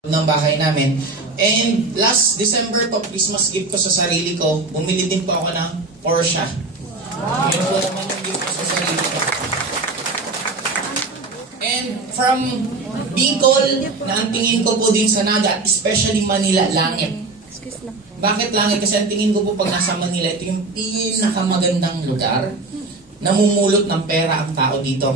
ng bahay namin. And last December po, Christmas gift ko sa sarili ko, bumili din po ako ng Porsche. Yun po naman yung gift ko sa sarili ko. And from Bicol, na ang tingin ko po din sa Naga, especially Manila, langit. Bakit langit? Kasi ang tingin ko po pag nasa Manila, ito yung pinakamagandang lugar. Namumulot ng pera ang tao dito.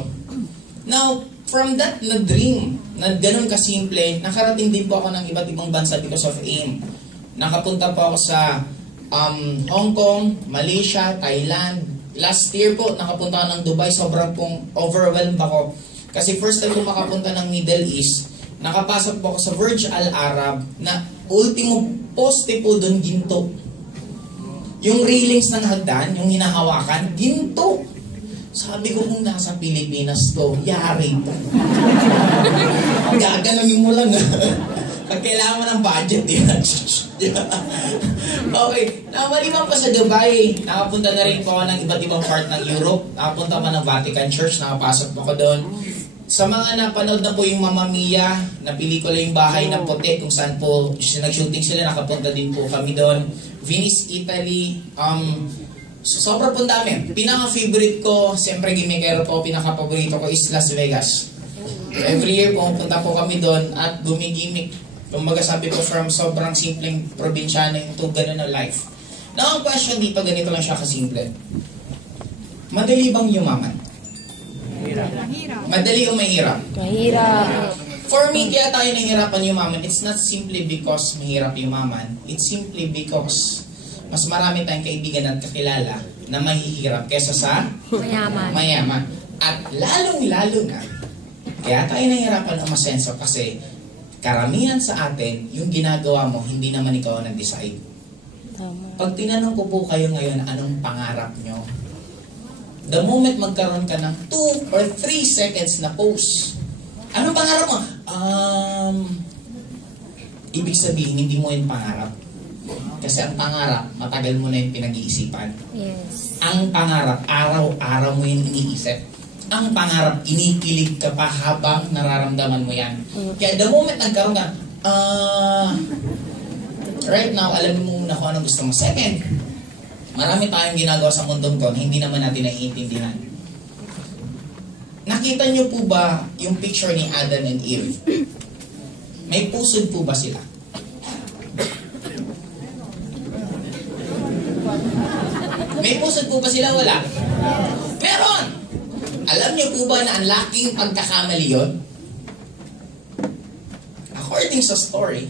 Now, from that na dream, na ganun kasimple, nakarating din po ako ng iba't ibang bansa because of AIM. Nakapunta po ako sa Hong Kong, Malaysia, Thailand. Last year po, nakapunta ako ng Dubai. Sobrang pong overwhelmed ako. Kasi first time ko makapunta ng Middle East, nakapasok po ako sa Burj Al Arab na ultimo poste po doon, ginto. Yung railings ng hagdan, yung hinahawakan, ginto. Sabi ko kung nasa Pilipinas to, yari to. Gagalangin mo lang. Pag kailangan mo ng budget, yan. Okay, maliban pa sa Dubai, nakapunta na rin po ako ng iba't ibang part ng Europe. Nakapunta pa ng Vatican Church, nakapasok po ako doon. Sa mga napanood na po yung Mamma Mia, na pelikula yung Bahay ng Puti, kung saan po nag-shooting sila, nakapunta din po kami doon. Venice, Italy, sobrang po dami. Pinaka-favorite ko, siyempre gimikero po, pinaka-paborito ko is Las Vegas. Every year pumunta po kami doon at gumigimik. Kumbaga sabi ko, from sobrang simpleng probinsyano into ganun na life. Now, ang question dito, ganito lang siya kasimple. Madali bang yumaman? Madali o mahirap? Mahirap. For me, kaya tayo nahihirapan yumaman, it's not simply because mahirap yumaman. It's simply because mas marami tayong kaibigan at kakilala na mahihirap kesa sa mayaman. At lalong-lalo na, kaya tayo nahihirapan ang masenso kasi karamihan sa atin, yung ginagawa mo, hindi naman ikaw nag-decide. Pag tinanong ko po kayo ngayon, anong pangarap nyo? The moment magkaroon ka ng 2 or 3 seconds na post, anong pangarap mo? Ibig sabihin, hindi mo yung pangarap. Kasi ang pangarap, matagal mo na yung pinag-iisipan. Yes. Ang pangarap, araw-araw mo yung iniisip. Ang pangarap, inikilig ka pa habang nararamdaman mo yan. Kaya the moment nagkaroon ka, right now, alam mo muna kung anong gusto mo. Second, marami tayong ginagawa sa mundong to, hindi naman natin naiintindihan. Nakita niyo po ba yung picture ni Adam and Eve? May pusod po ba sila? May pusod po ba sila? Wala. Meron! Alam niyo po ba na ang laking pagkakamali yun? According sa story,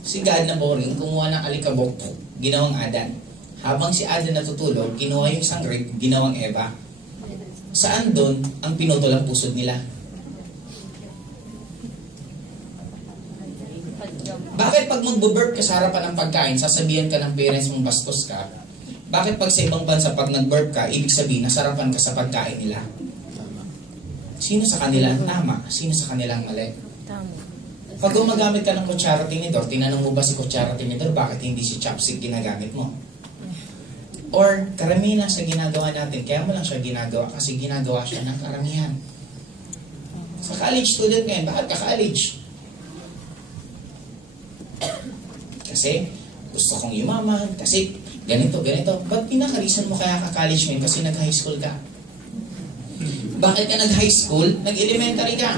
si God na boring, kumuha ng alikabok, ginawang Adan. Habang si Adan natutulog, kinuha yung isang grape, ginawang Eva. Saan doon ang pinutol ang pusod nila? Bakit pag mag-burp ka sa harapan ng pagkain, sasabihan ka ng parents mong bastos ka? Bakit pag sa ibang bansa, pag nag-burp ka, ibig sabihin, nasarapan ka sa pagkain nila? Sino sa kanila ang tama? Sino sa kanila ang mali? Pag gumagamit ka ng kutsara tinidor, tinanong mo ba si kutsara tinidor, bakit hindi si chopstick ginagamit mo? Or karamihan sa ginagawa natin, kaya mo lang siya ginagawa kasi ginagawa siya ng karamihan. Sa college student ngayon, bakit ka college? Kasi gusto kong yumaman, kasi ganito. Ba't pinaka-reason mo kaya ka-college ngayon? Kasi nag-high school ka. Bakit ka nag-high school? Nag-elementary ka.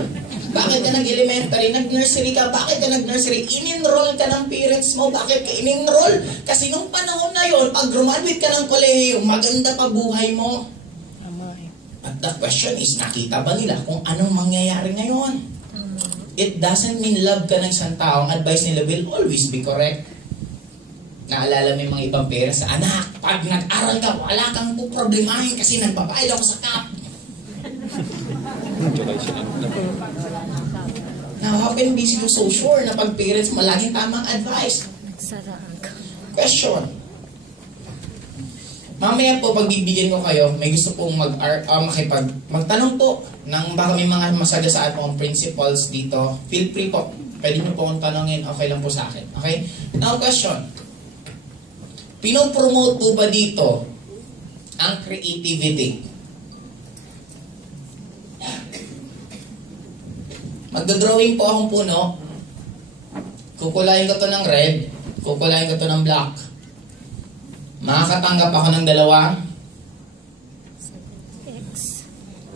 Bakit ka nag-elementary? Nag-nursery ka. Bakit ka nag-nursery? In-enroll ka ng parents mo. Bakit ka in-enroll? Kasi nung panahon na yon, pag graduate ka ng kolehiyo, maganda pa buhay mo. But the question is, nakita ba nila kung anong mangyayari ngayon? It doesn't mean love ka ng isang tao. Ang advice nila will always be correct. Naalala mo yung mga ibang parents, anak, pag nag-aral ka, wala kang problemahin kasi nagbabayad ako sa CAP. Now, how can be so sure na pag parents mo laging tamang advice? Question. Mamaya po, pag bibigyan ko kayo, may gusto pong magtanong po ng baka may mga masagasaan po ang principles dito. Feel free po. Pwede nyo po kong tanongin, okay lang po sa akin. Okay? Now, question. Pinopromote po ba dito ang creativity? Magdodrawing po akong puno. Kukulayin ko to ng red, kukulayin ko to ng black. Makakatanggap ako ng dalawa.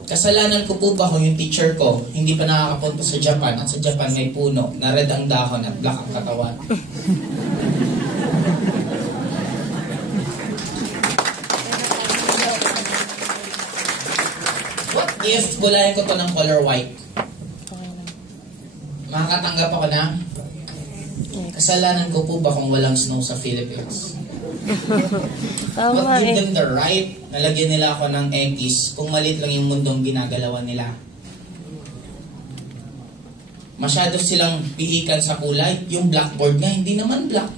Kasalanan ko po ba kung yung teacher ko hindi pa nakakapunta sa Japan at sa Japan may puno na red ang dahon at black ang katawan? What if kulayin ko to ng color white? Makakatanggap ako na? Kasalanan ko po ba kung walang snow sa Philippines? What Tama give eh. them the right na lagyan nila ako ng X kung maliit lang yung mundong ginagalawan nila? Masyado silang pihikan sa kulay. Yung blackboard nga, hindi naman black.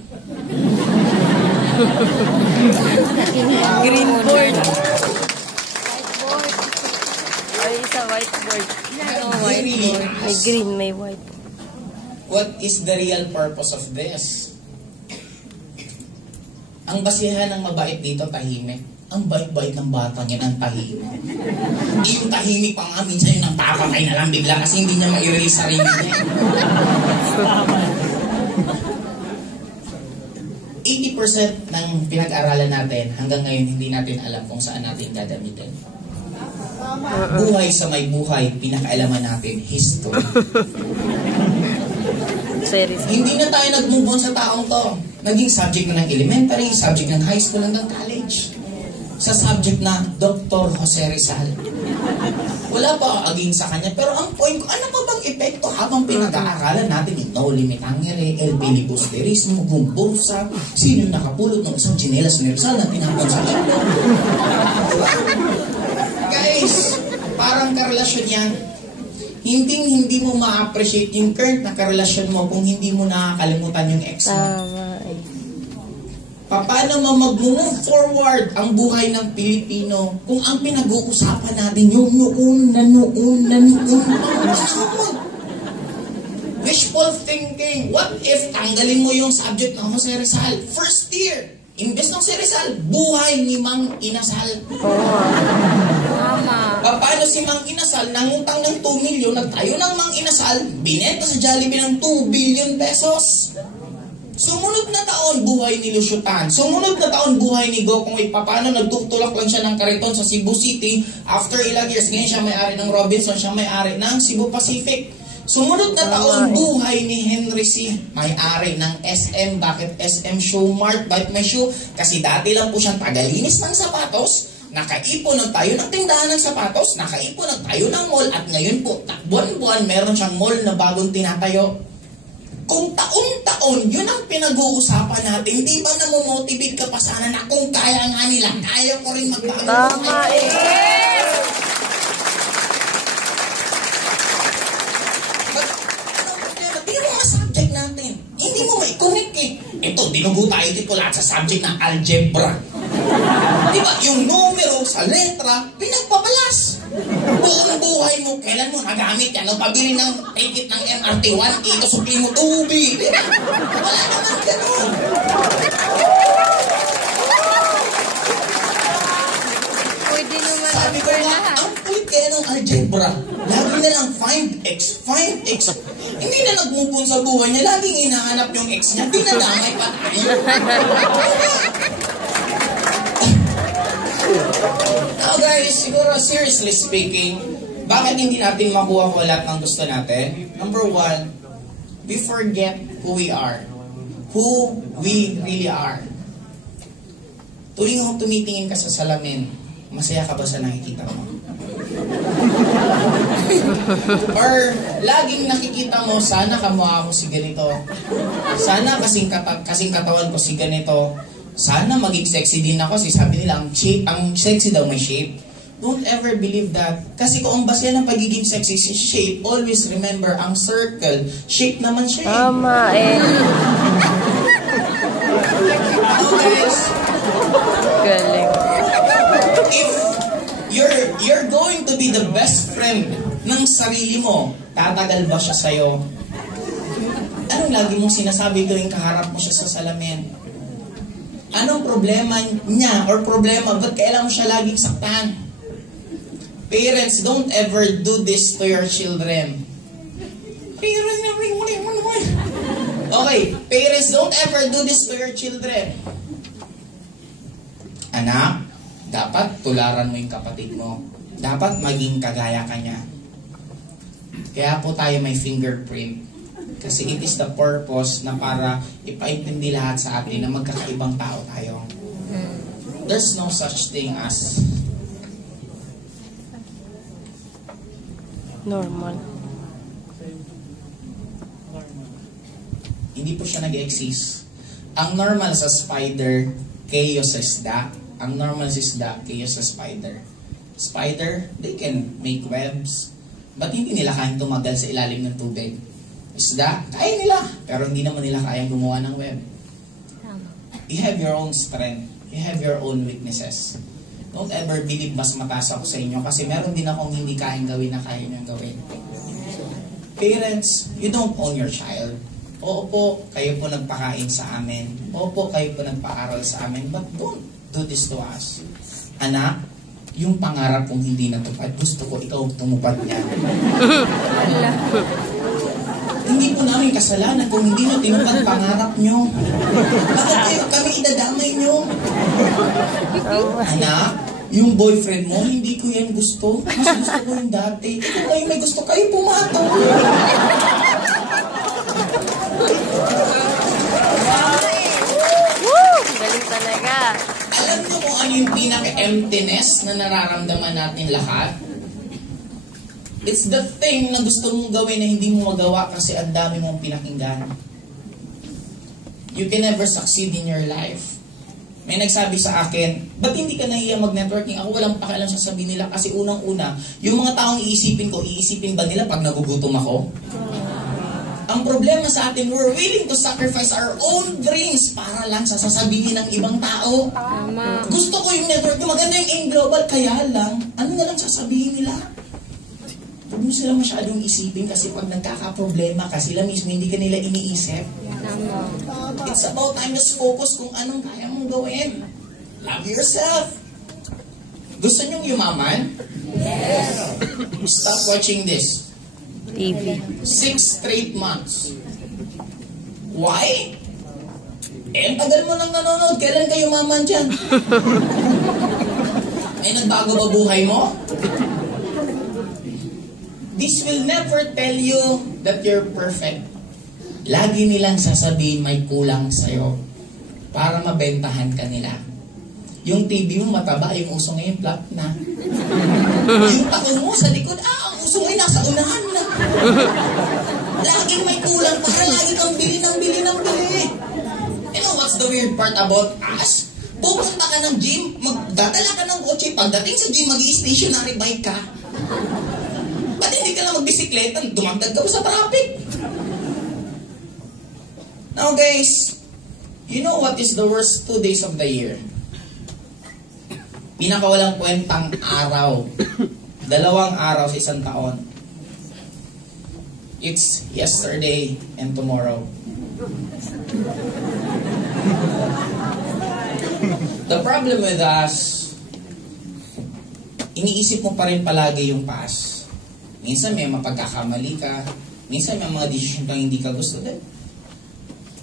Green board. Whiteboard. Ay, isa whiteboard. No, whiteboard. May green, may white. What is the real purpose of this? Ang basihan ng mabait dito, tahimik. Ang bait-bait ng bata niya ng tahimik. Yung tahimik pa nga, minsan yung nagpapakay na lang bigla kasi hindi niya ma-release sarili niya. 80% ng pinag-aralan natin, hanggang ngayon hindi natin alam kung saan natin gagamitin. Buhay sa may buhay, pinakaalaman natin, history. Hindi na tayo nag-move on sa taong to. Naging subject na ng elementary, subject ng high school hanggang college. Sa subject na Dr. Jose Rizal. Wala pa aging sa kanya, pero ang point ko, ano pa bang epekto habang pinag-aaralan natin yung no limit angere, el filibusterismo, gumbursa, sino nakapulot ng isang chinelas ni Rizal na tinapon sa ilo? Diba? Guys, parang karelasyon yan. Hindi mo ma-appreciate yung current na karelasyon mo kung hindi mo nakakalimutan yung ex mo. Tama eh. Paano mo mag-move forward ang buhay ng Pilipino kung ang pinag-uusapan natin yung noon. Wishful thinking. What if tanggalin mo yung subject ng Jose Rizal? First year, imbes ng si Rizal, buhay ni Mang Inasal. Tama. Paano si Mang Inasal nangutang ng 2 million, nagtayo ng Mang Inasal, binenta sa Jollibee ng 2 billion pesos. Sumunod na taon, buhay ni Lucio Tan. Sumunod na taon, buhay ni Gokong Paano nagtutulak lang siya ng kariton sa Cebu City. After ilang years, ngayon siya may-ari ng Robinson, siya may-ari ng Cebu Pacific. Sumunod na taon, buhay ni Henry C. May-ari ng SM. Bakit SM Show Mart? Bakit may show? Kasi dati lang po siyang tagalinis ng sapatos. Nakaipon ng tayo ng tindahan ng sapatos. Nakaipon ng tayo ng mall. At ngayon po, buwan-buwan, meron siyang mall na bagong tinatayo. Kung taon-taon, yun ang pinag-uusapan natin, di ba namomotivate ka pa sana na kung kaya nga nila, kaya ko rin magbago. Tama eh. Tingnan mo mga subject natin. Hindi mo mai-connect eh. Ito, dinugo tayo dito lahat sa subject ng algebra. Di ba, yung numero sa letra, pinagpapalas. Buong buhay mo, kailan mo nagamit yan? Nang pabili ng ticket ng MRT 1, ito supli mo tubi. Di ba? Wala naman ganun. Pwede naman Sabi ko nga, ang kulit kaya ng algebra. Lagi na lang find x, find x. Hindi na nagmupon sa buhay niya, laging hinahanap yung x niya. Dinadamay pa tayo. Now guys, siguro seriously speaking, bakit hindi natin makuha ko lahat ng gusto natin? Number one, we forget who we are. Who we really are. Tuwing kung tumitingin ka sa salamin, masaya ka ba sa nakikita mo? Or laging nakikita mo, sana kamukha ko si ganito. Sana kasing katawan ko si ganito. Sana maging sexy din ako. Sabi nila, ang sexy daw may shape. Don't ever believe that. Kasi kung ang base ng pagiging sexy si shape, always remember, ang circle, shape naman siya. Tama eh. Guys, Galing. if you're going to be the best friend ng sarili mo, tatagal ba siya sa'yo? Anong lagi mong sinasabi tuwing kaharap mo siya sa salamin? Anong problema niya or problema? Ba't kailan mo siya laging saktan? Parents, don't ever do this to your children. Okay, parents, don't ever do this to your children. Anak, dapat tularan mo yung kapatid mo. Dapat maging kagaya ka niya. Kaya po tayo may fingerprint. Kasi it is the purpose na para ipaintindi lahat sa atin na magkakaibang tao tayo. There's no such thing as Normal. hindi po siya nag-exist. Ang normal sa spider, chaos sa isda. Ang normal sa isda, chaos sa spider. Spider, they can make webs. But hindi nila kayang tumagal sa ilalim ng tubig. Isda, kaya nila. Pero hindi naman nila kayang gumawa ng web. You have your own strength. You have your own weaknesses. Don't ever believe mas mataas ako sa inyo kasi meron din akong hindi kayang gawin na kaya niyang gawin. Parents, you don't own your child. Oo po, kayo po nagpakain sa amin. Oo po, kayo po nagpaaral sa amin. But don't do this to us. Anak, yung pangarap kong hindi natupad, gusto ko ikaw tumupad niya. Hindi po namin kasalanan kung hindi nyo tinupad pangarap nyo. Bakit kayo kami idadamay nyo? Anak, yung boyfriend mo, hindi ko yan gusto. Mas gusto ko yung dati. Kung kayo may gusto, kayo pumato. Galing talaga. Alam niyo kung ano yung pinaka-emptiness na nararamdaman natin lahat? It's the thing na gusto mong gawin na hindi mo magawa kasi ang dami mong pinakinggan. You can never succeed in your life. May nagsabi sa akin, ba't hindi ka nahiya mag-networking? Ako walang pakialam sa sabihin nila kasi unang-una, yung mga taong iisipin ko, iisipin ba nila pag nagugutom ako? Ang problema sa atin, we're willing to sacrifice our own dreams para lang sa sasabihin ng ibang tao. Tama. Gusto ko yung network, maganda yung AIM Global, kaya lang, ano na lang sasabihin nila? Huwag mo sila masyadong isipin kasi pag nagkakaproblema ka, sila mismo hindi ka nila iniisip. Tama. It's about time to focus kung anong kaya mong gawin. Love yourself. Gusto nyong yumaman? Yes. Stop watching this. TV. 6 straight months. Why? Ang tagal mo nang nanonood. Kailan kayo maman dyan? Ay, nagbago ba buhay mo? This will never tell you that you're perfect. Lagi nilang sasabihin may kulang sa'yo para mabentahan ka nila. Yung TV mo mataba, yung uso ngayon flat na. Yung taon mo sa likod, ang uso ngayon nasa unahan na. Laging may kulang para lagi kang bili ng bili ng bili. You know what's the weird part about us? Pupunta ka ng gym, magdadala ka ng kotse, pagdating sa gym, mag-i-stationary bike ka. Ba't hindi ka lang magbisikleta, dumagdag ka sa traffic? Now guys, you know what is the worst 2 days of the year? Pinakawalang kwentang araw. 2 araw sa isang taon. It's yesterday and tomorrow. The problem with us, iniisip mo pa rin palagi yung past. Minsan may mapagkakamali ka, minsan may mga decision kang hindi ka gusto din.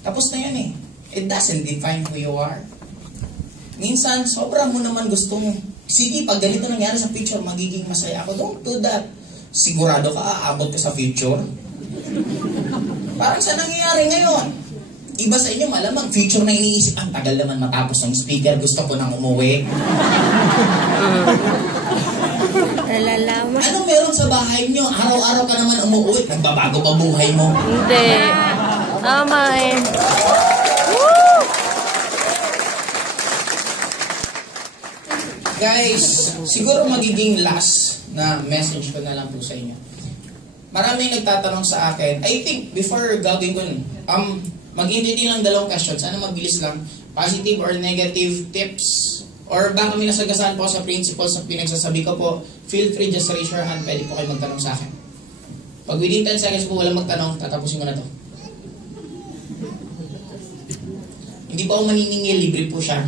Tapos na yan eh. It doesn't define who you are. Minsan, sobrang mo naman gusto mo. Sige, pag ganito nangyari sa future, magiging masaya ako. Don't do that. Sigurado ka, aabot ka sa future. Parang sa nangyayari ngayon. Iba sa inyo, malamang future na iniisip. Ang tagal naman matapos ng speaker. Gusto ko nang umuwi. Nalalaman. Anong meron sa bahay nyo? Araw-araw ka naman umuwi. Nagbabago pa buhay mo. Hindi. Tama eh. Guys, siguro magiging last na message ko na lang po sa inyo. Maraming nagtatanong sa akin, I think before gagawin ko, mag-entertain lang 2 questions. Sana mabilis lang. Positive or negative tips? Or baka may nasagasaan po sa principles na pinagsasabi ko po, feel free, just raise your hand. Pwede po kayo magtanong sa akin. Pag within 10 seconds po walang magtanong, tatapusin ko na to. Hindi po ako maniningil, libre po siya.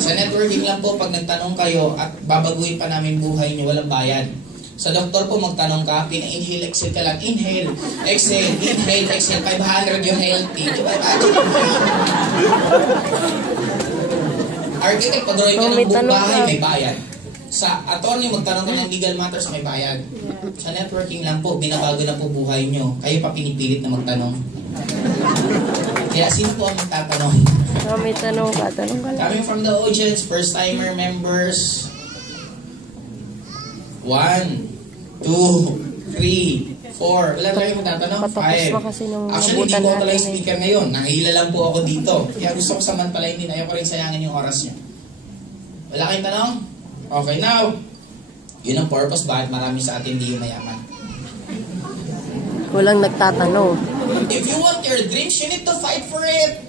Sa networking lang po, pag nagtanong kayo at babaguhin pa namin buhay niyo, walang bayad. Sa doktor po, magtanong ka, pina-inhale, exhale ka lang. Inhale, exhale, inhale, exhale. 500 yung healthy. Di ba? Architect, pag-drawing ka ng buong bahay, may bayad. Sa attorney, magtanong ka ng legal matters, may bayad. Sa networking lang po, binabago na po buhay nyo. Kayo pa pinipilit na magtanong. Kaya sino po ang magtatanong? May tanong ka lang. Coming from the audience, first-timer members. 1, 2, 3, 4. Wala tayo magtatanong? 5. Actually, hindi ko talaga yung speaker ngayon. Nangihila lang po ako dito. Kaya gusto ko samantalayin din. Ayaw ko rin sayangin yung oras niya. Wala kayong tanong? Okay, now. Yun ang purpose. Bakit marami sa atin hindi yung mayaman? Walang nagtatanong. If you want your dreams, you need to fight for it.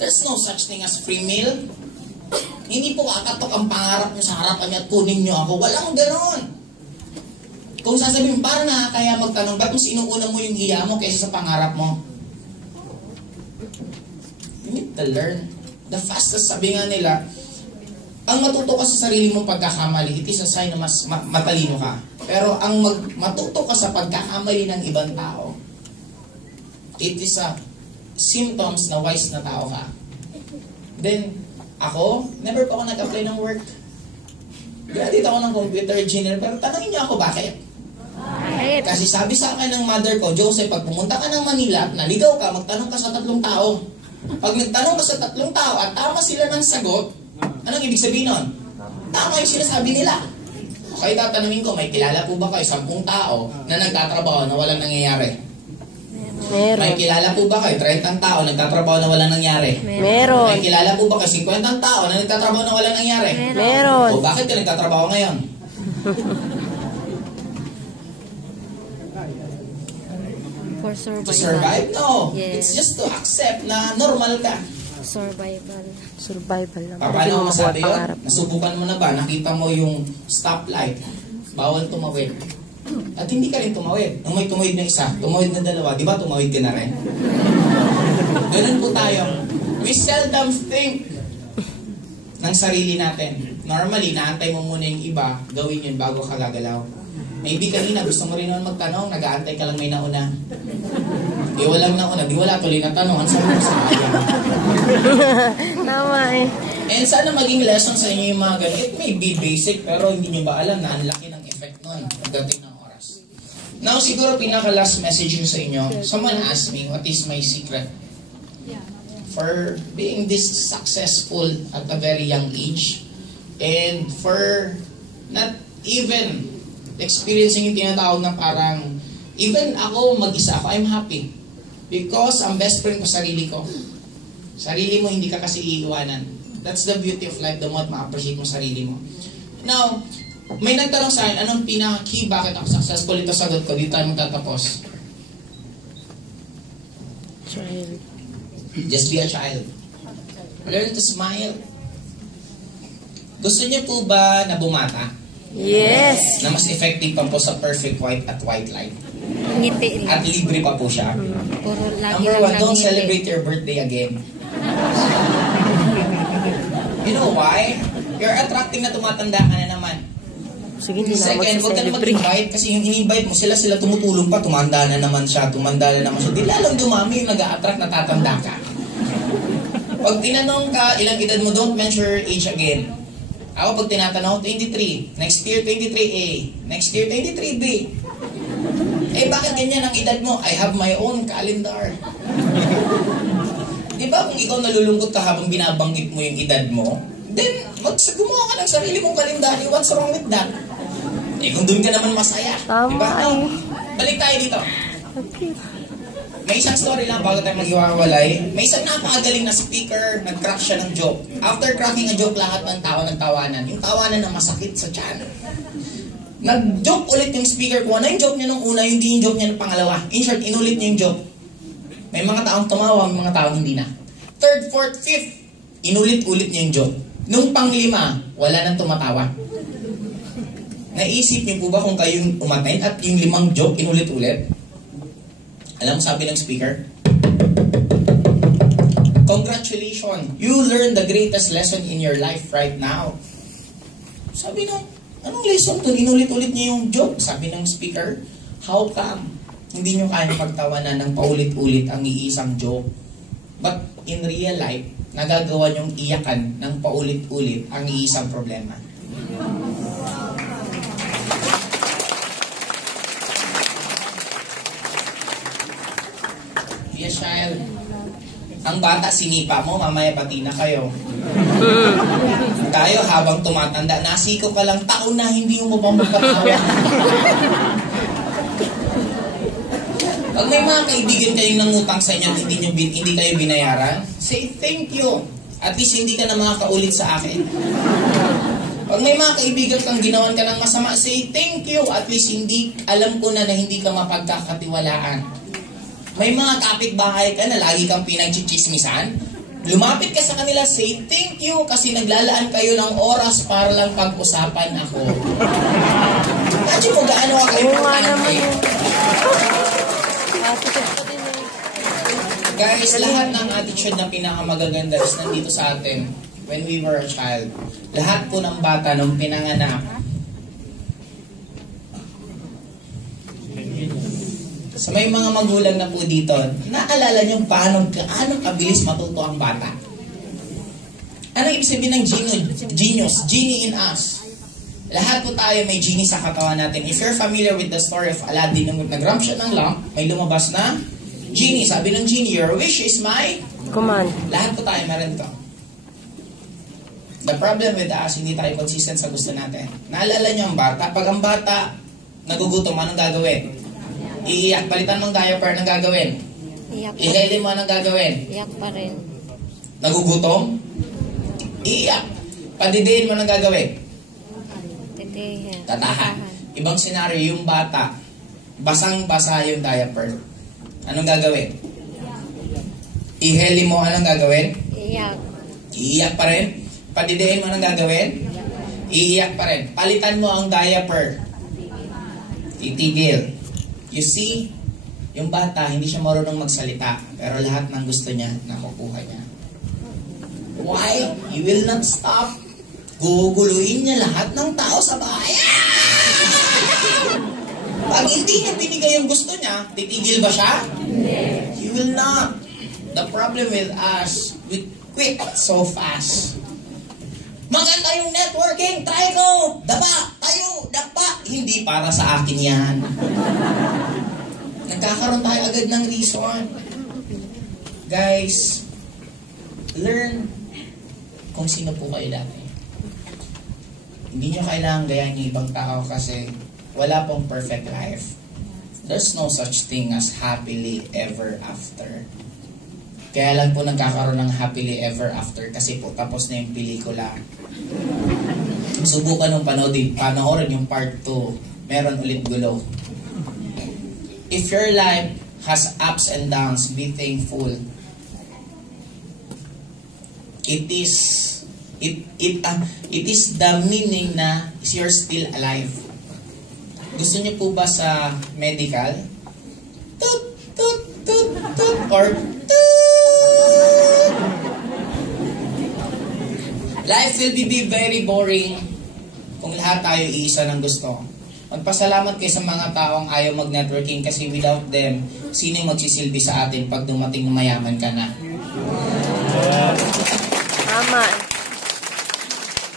There's no such thing as free meal. Hindi po kakatok ang pangarap nyo sa harapan nyo at kunin nyo ako. Walang ganon. Kung sasabihin, parang nakakaya magtanong, ba't mas inuuna mo yung hiya mo kaysa sa pangarap mo? You need to learn. The fastest, sabi nga nila, ang matuto ka sa sarili mong pagkakamali, it is a sign na mas matalino ka. Pero ang matuto ka sa pagkakamali ng ibang tao, it is a symptoms na wise na tao ka. Then, ako, never pa ako nag-apply ng work. Graduate ako ng computer engineer, pero tanongin niyo ako bakit? Kasi sabi sa akin ng mother ko, Joseph, pag pumunta ka ng Manila at naligaw ka, magtanong ka sa 3 tao. Pag nagtanong ka sa 3 tao at tama sila ng sagot, anong ibig sabihin nun? Tama yung sinasabi nila. Okay, tatanungin ko, may kilala po ba kayo 10 tao na nagtatrabaho na walang nangyayari? Meron. May kilala po ba kayo 30 tao nagtatrabaho na walang nangyari? Meron. May kilala po ba kayo 50 tao na nagtatrabaho na walang nangyari? Meron. O bakit ka nagtatrabaho ngayon? For survival. To survive? No. Yes. It's just to accept na normal ka. Survival. Survival lang. Paano mo masabi yun? Nasubukan mo na ba? Nakita mo yung stoplight. Bawal tumawid. At hindi ka rin tumawid. Nung may tumawid na isa, tumawid na 2, di ba tumawid ka na rin? Ganun po tayo. We seldom think ng sarili natin. Normally, naantay mo muna yung iba, gawin yun bago ka gagalaw. Maybe kanina, gusto mo rin naman magtanong, nag-aantay ka lang may nauna. Eh, walang nauna, di wala tuloy na tanong. Ang sabi mo sa kaya. Tama eh. And sana maging lesson sa inyo yung mga ganun. It may be basic, pero hindi nyo ba alam na ang laki ng effect nun pagdating ng oras. Now, siguro pinaka-last message ko sa inyo. Someone asked me, what is my secret for being this successful at a very young age and for not even experiencing yung tinatawag na parang even ako mag-isa ako, I'm happy because ang best friend ko sarili ko. Sarili mo, hindi ka kasi iiwanan. That's the beauty of life, the more ma-appreciate mo sarili mo. Now, may nagtanong sa akin, anong pinaka-key, bakit ako successful? Ito sagot ko, dito tayo magtatapos. Child. Just be a child. Learn to smile. Gusto niyo po ba na bumata? Yes. Na mas effective pa po sa perfect white at white light. Ngiti lang. At libre pa po siya. Puro lagi Number lang 1, don't ngiti. celebrate your birthday again. You know why? You're attracting na tumatanda ka na naman. Sige, hindi na Second, huwag ka na mag-celebrate. mag-invite kasi yung in-invite mo, sila tumutulong pa, tumanda na naman siya. Di lalong dumami yung nag-a-attract na tatanda ka. Pag tinanong ka, ilang edad mo, don't mention your age again. Ako pag tinatanong, 23. Next year, 23A. Next year, 23B. Eh, bakit ganyan ang edad mo? I have my own calendar. Di ba kung ikaw nalulungkot ka habang binabanggit mo yung edad mo, then, gumawa ka ng sarili mong kalendaryo. What's wrong with that? Eh, kung doon ka naman masaya. Tama Diba? eh. Balik tayo dito. Okay. May isang story lang bago tayo mag-iwawalay. May isang napakagaling na speaker, nag-crack siya ng joke. After cracking a joke, lahat ng tao nagtawanan. Yung tawanan na masakit sa tiyan. Nag-joke ulit yung speaker ko. Ano yung joke niya nung una, hindi yung joke niya nung pangalawa. In short, inulit niya yung joke. May mga taong tumawa, may mga taong hindi na. Third, fourth, fifth, inulit-ulit niya yung joke. Nung pang-5, wala nang tumatawa. Naisip niyo po ba kung kayong umattend at yung 5 joke inulit-ulit? Alam mo sabi ng speaker? Congratulations! You learned the greatest lesson in your life right now. Sabi nung Anong lesson to? Inulit-ulit niya yung joke. Sabi ng speaker, how come? Hindi nyo kaya pagtawanan ng paulit-ulit ang iisang joke. But in real life, nagagawa nyong iyakan ng paulit-ulit ang iisang problema. Yes, child. Ang bata, sinipa mo, mamaya pati na kayo. Tayo, habang tumatanda, nasiko ka lang taon na hindi mo pa magkatawa. Pag may mga kaibigan kayong nangutang sa inyo at hindi kayo binayaran, say thank you. At least hindi ka na makakaulit sa akin. Pag may mga kaibigan kang ginawan ka ng masama, say thank you. At least alam ko na hindi ka mapagkakatiwalaan. May mga kapitbahay ka na lagi kang pinagchichismisan. Lumapit ka sa kanila, say thank you kasi naglalaan kayo ng oras para lang pag-usapan ako. Kasi mo gaano ka kayo importante. Guys, lahat ng attitude na pinakamagaganda is nandito sa atin when we were a child. Lahat po ng bata nung pinanganak, so may mga magulang na po dito, naalala nyo paano kabilis matuto ang bata? Ano ibig sabihin ng genius? Genie in us. Lahat po tayo may genie sa katawan natin. If you're familiar with the story of Aladdin, nung nag-ramp siya ng lamp, may lumabas na genie. Sabi ng genie, your wish is my command. Lahat po tayo meron ito. The problem with us, hindi tayo consistent sa gusto natin. Naalala nyo ang bata? Pag ang bata nagugutom, anong gagawin? Iiyak, palitan mong diaper, anong gagawin? Iyak pa. Iheli mo, anong gagawin? Iyak pa rin. Nagugutom? Iiyak. Padidiin mo, anong gagawin? Titihan. Tatahan. Ibang senaryo, yung bata, basang-basa yung diaper. Anong gagawin? Iheli mo, anong gagawin? Iyak. Iiyak pa rin. Padidiin mo, anong gagawin? Iiyak pa rin. Palitan mo ang diaper. Titigil. You see, yung bata, hindi siya marunong magsalita, pero lahat ng gusto niya, nakukuha niya. Why? He will not stop. Guguluhin niya lahat ng tao sa bayan. Pag hindi niya binigay yung gusto niya, titigil ba siya? He will not. The problem with us, we quit so fast. Maganda yung networking, try ko, daba, tayo, dapa. Hindi para sa akin yan. Nagkakaroon tayo agad ng reason. Guys, learn kung sino po kayo dati. Hindi nyo kailangan gayahin yung ibang tao kasi wala pong perfect life. There's no such thing as happily ever after. Kaya lang po nagkakaroon ng happily ever after kasi po tapos na yung pelikula. Subukan nung panoorin yung part 2. Meron ulit gulo. If your life has ups and downs, be thankful. It is the meaning na you're still alive. Gusto niyo po ba sa medical? Tut, tut, tut, tut, or tut. Life will be very boring kung lahat tayo iisa ng gusto. Magpasalamat kayo sa mga taong ayaw mag-networking kasi without them, sino yung magsisilbi sa atin pag dumating mayaman ka na? Tama.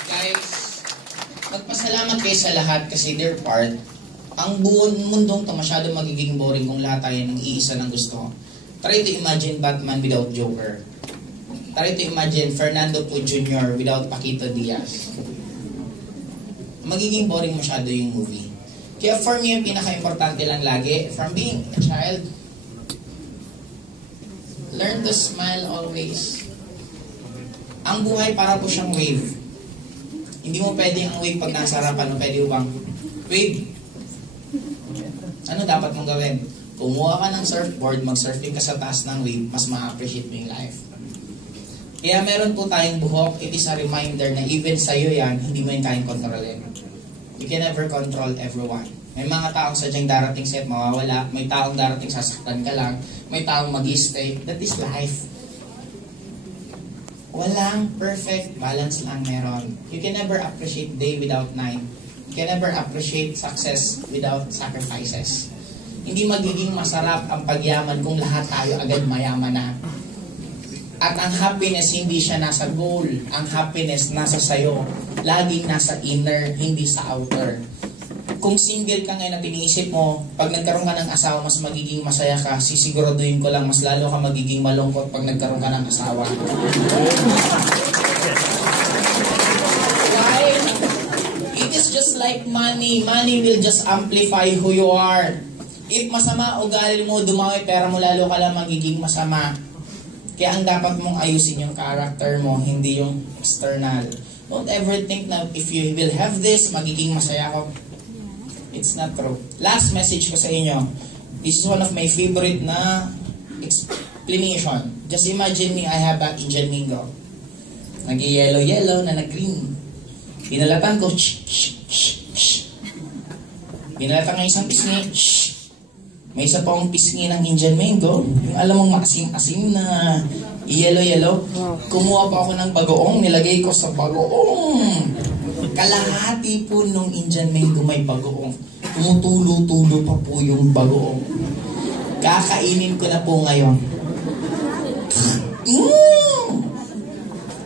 Guys, magpasalamat kayo sa lahat kasi their part. Ang buong mundong to masyado magiging boring kung lahat tayo ng iisa ng gusto. Try to imagine Batman without Joker. Try to imagine Fernando Po Jr. without Paquito Diaz. Magiging boring masyado yung movie. Kaya for me, yung pinaka-importante lang lagi, from being a child, learn to smile always. Ang buhay para po siyang wave. Hindi mo pwede ang wave pag nasa harapan mo, pwede bang wave? Ano dapat mong gawin? Kumuha ka ng surfboard, mag-surfing ka sa taas ng wave, mas ma-appreciate mo yung life. Kaya meron po tayong buhok, it is a reminder na even sa'yo yan, hindi mo yung kayang kontrolin. You can never control everyone. May mga taong sadyang darating sa'yo at mawawala. May taong darating sasaktan ka lang. May taong mag-i-stay. That is life. Walang perfect balance lang meron. You can never appreciate day without night. can never appreciate success without sacrifices. Hindi magiging masarap ang pagyaman kung lahat tayo agad mayaman na. At ang happiness, hindi siya nasa goal. Ang happiness nasa sayo. Laging nasa inner, hindi sa outer. Kung single ka ngayon at iniisip mo, pag nagkaroon ka ng asawa, mas magiging masaya ka, sisiguraduhin ko lang, mas lalo ka magiging malungkot pag nagkaroon ka ng asawa. Why? It is just like money. Money will just amplify who you are. If masama ugali mo, dumawi pera mo, lalo ka lang magiging masama. Kaya ang dapat mong ayusin yung character mo, hindi yung external. Don't ever think na if you will have this, magiging masaya ko. It's not true. Last message ko sa inyo. This is one of my favorite na explanation. Just imagine me, I have an Indian Mingo. Nag-yellow-yellow na nag-green. Binalatan ko, binalatan ko isang pisngi, may isa pa akong pisngi ng Indian Mango. Yung alam mong maasim-asim na yellow-yellow. Kumuha pa ako ng bagoong, nilagay ko sa bagoong. Kalahati po nung Indian Mango may bagoong. Tumutulo-tulo pa po yung bagoong. Kakainin ko na po ngayon.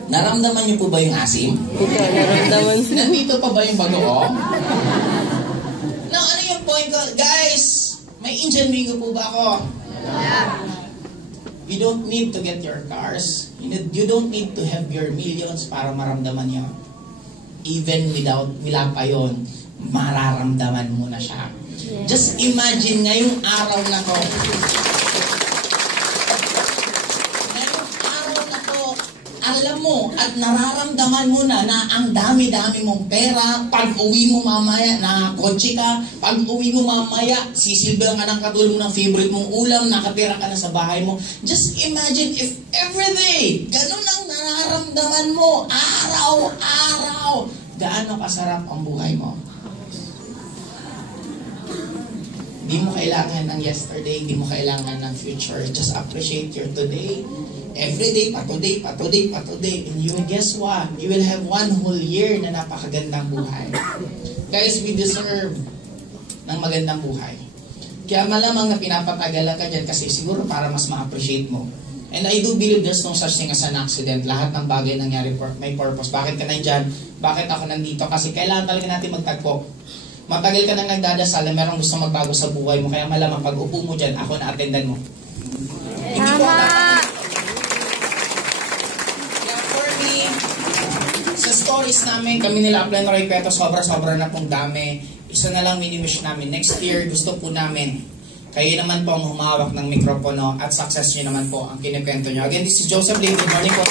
Naramdaman niyo po ba yung asim? Naramdaman. Nandito pa ba yung bagoong? Now, ano yung point ko? Guys, may Indian Mango po ba ako? Yeah. You don't need to get your cars. You don't need to have your millions para maramdaman nyo. Even wala pa yun, mararamdaman mo na siya. Yeah. Just imagine ngayong araw na to. Ngayong araw na to, alam mo at nararamdaman mo na ang dami-dami mong pera. Pag uwi mo mamaya, nakakotse ka. Pag uwi mo mamaya, sisilbihan ka ng katulong ng favorite mong ulam, nakatira ka na sa bahay mo. Just imagine if everyday, ganun ang nararamdaman mo, araw-araw, gaano kasarap ang buhay mo. Di mo kailangan ng yesterday, di mo kailangan ng future. Just appreciate your today. Every day, pa-today, pa-today, pa-today. And you will guess what? You will have one whole year na napakagandang buhay. Guys, we deserve ng magandang buhay. Kaya malamang na pinapatagalan ka dyan kasi siguro para mas ma-appreciate mo. And I do believe there's no such thing as an accident. Lahat ng bagay nangyari may purpose. Bakit ka nandyan? Bakit ako nandito? Kasi kailangan talaga natin magtagpo. Matagal ka nang nagdadasal na merong gusto magbago sa buhay mo. Kaya malamang pag upo mo dyan, ako na attendan mo. Tama! For me, sa stories namin, kami nila Upland Roy Peto, sobra-sobra na pong dami. Isa na lang mini-wish namin. Next year, gusto po namin, kayo naman po ang humawak ng mikropono at success nyo naman po ang kinikwento nyo. Again, this is Joseph Lee. Good morning po.